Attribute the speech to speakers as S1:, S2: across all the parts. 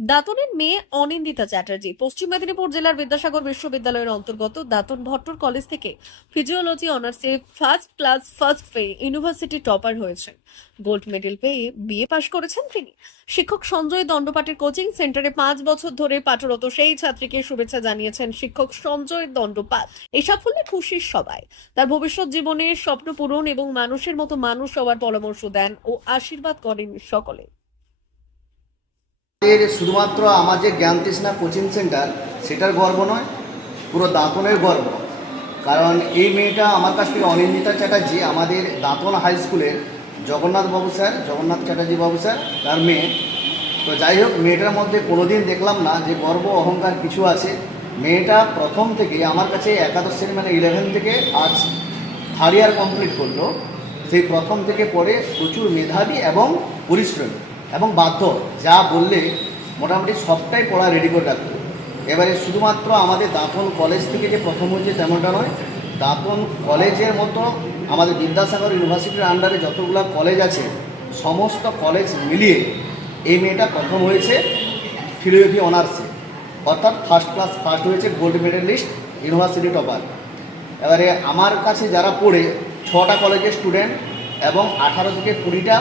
S1: দাতনের মেয়ে অনিন্দিতা চ্যাটার্জি, পশ্চিম মেদিনীপুর জেলার বিদ্যাসাগর বিশ্ববিদ্যালয়ের অন্তর্গত দাতন ভট্টর কলেজ থেকে ফিজিওলজি অনার্সে ফার্স্ট ক্লাস ফার্স্ট পেয়ে ইউনিভার্সিটি টপার হয়েছেন। গোল্ড মেডেল পেয়ে বিএ পাশ করেছেন তিনি। শিক্ষক সঞ্জয় দণ্ডপাটের কোচিং সেন্টারে পাঁচ বছর ধরে পাঠরত সেই ছাত্রীকে শুভেচ্ছা জানিয়েছেন শিক্ষক সঞ্জয় দণ্ডপাট এই সাফল্যে খুশি সবাই। তার ভবিষ্যৎ জীবনে স্বপ্ন পূরণ এবং মানুষের মতো মানুষ হওয়ার পরামর্শ দেন ও আশীর্বাদ করেন সকলে।
S2: এর শুধুমাত্র আমার যে জ্ঞান তৃষ্ণা কোচিং সেন্টার, সেটার গর্ব নয়, পুরো দাঁতনের গর্ব। কারণ এই মেয়েটা আমার কাছ থেকে অনিন্দিতা চ্যাটার্জি, আমাদের দাঁতন হাই স্কুলের জগন্নাথ বাবু স্যার, জগন্নাথ চ্যাটার্জি বাবু স্যার, তার মেয়ে। তো যাই হোক, মেয়েটার মধ্যে কোনোদিন দেখলাম না যে গর্ব, অহংকার কিছু আছে। মেয়েটা প্রথম থেকে আমার কাছে একাদশ শ্রেণি মানে ইলেভেন থেকে আজ থার্ড ইয়ার কমপ্লিট করল। সেই প্রথম থেকে পরে প্রচুর মেধাবী এবং পরিশ্রমী। এবং বাধ্য, যা বললে মোটামুটি সবটাই পড়া রেডি করে রাখতো এবারে শুধুমাত্র আমাদের দাঁতন কলেজ থেকে যে প্রথম হয়েছে তেমনটা নয়, দাঁতন কলেজের মতো আমাদের বিদ্যাসাগর ইউনিভার্সিটির আন্ডারে যতগুলো কলেজ আছে, সমস্ত কলেজ মিলিয়ে এই মেয়েটা প্রথম হয়েছে ফিলোজফি অনার্সে অর্থাৎ ফার্স্ট ক্লাস ফার্স্ট হয়েছে গোল্ড মেডেলিস্ট ইউনিভার্সিটি টপার এবারে আমার কাছে যারা পড়ে, ছটা কলেজের স্টুডেন্ট এবং আঠারো থেকে কুড়িটা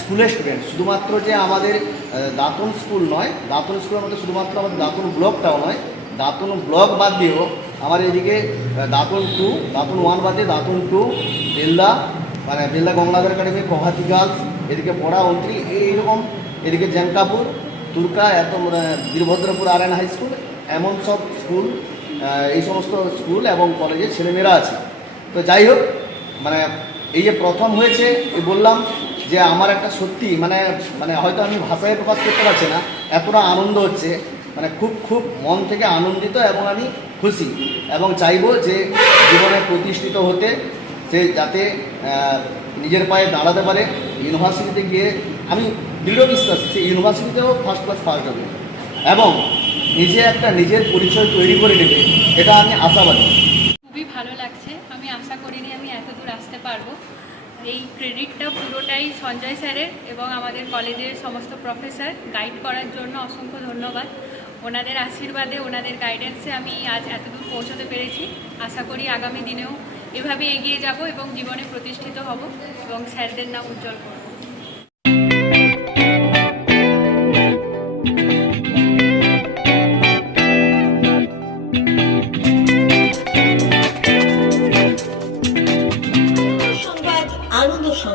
S2: স্কুলের স্টুডেন্ট শুধুমাত্র যে আমাদের দাঁতন স্কুল নয়, দাঁতন স্কুলের মধ্যে শুধুমাত্র আমাদের দাঁতন ব্লকটাও নয়, দাঁতন ব্লক বাদ দিয়েও আমার এদিকে দাঁতন টু, দাঁতন ওয়ান বাদ দাঁতন টু, বেলদা মানে বেলদা গঙ্গাধর একাডেমি প্রভাতী গার্লস, এদিকে পড়া অন্ত্রী এইরকম, এদিকে জ্যানকাপুর তুর্কা এত Birbhadrapur R N high school এমন সব স্কুল এই সমস্ত স্কুল এবং কলেজের ছেলেমেয়েরা আছে। তো যাই হোক মানে এই যে প্রথম হয়েছে বললাম যে আমার একটা সত্যি মানে মানে হয়তো আমি ভাষায় প্রকাশ করতে পারছি না, এতটা আনন্দ হচ্ছে মানে খুব খুব মন থেকে আনন্দিত এবং আমি খুশি। এবং চাইব যে জীবনে প্রতিষ্ঠিত হতে, সে যাতে নিজের পায়ে দাঁড়াতে পারে, ইউনিভার্সিটিতে গিয়ে আমি দৃঢ় বিশ্বাস, সে ইউনিভার্সিটিতেও ফার্স্ট ক্লাস ফার্স্ট হবে। এবং নিজে একটা নিজের পরিচয় তৈরি করে নেবে, এটা আমি আশাবাদী
S3: খুবই ভালো লাগছে আমি আশা করিনি আমি এত দূর আসতে পারব এই ক্রেডিটটা পুরোটাই সঞ্জয় স্যারের এবং আমাদের কলেজের সমস্ত প্রফেসর গাইড করার জন্য অসংখ্য ধন্যবাদ। ওনাদের আশীর্বাদে, ওনাদের গাইডেন্সে আমি আজ এতদূর পৌঁছতে পেরেছি। আশা করি আগামী দিনেও এভাবে এগিয়ে যাব এবং জীবনে প্রতিষ্ঠিত হব এবং স্যারদের নাম উজ্জ্বল করব।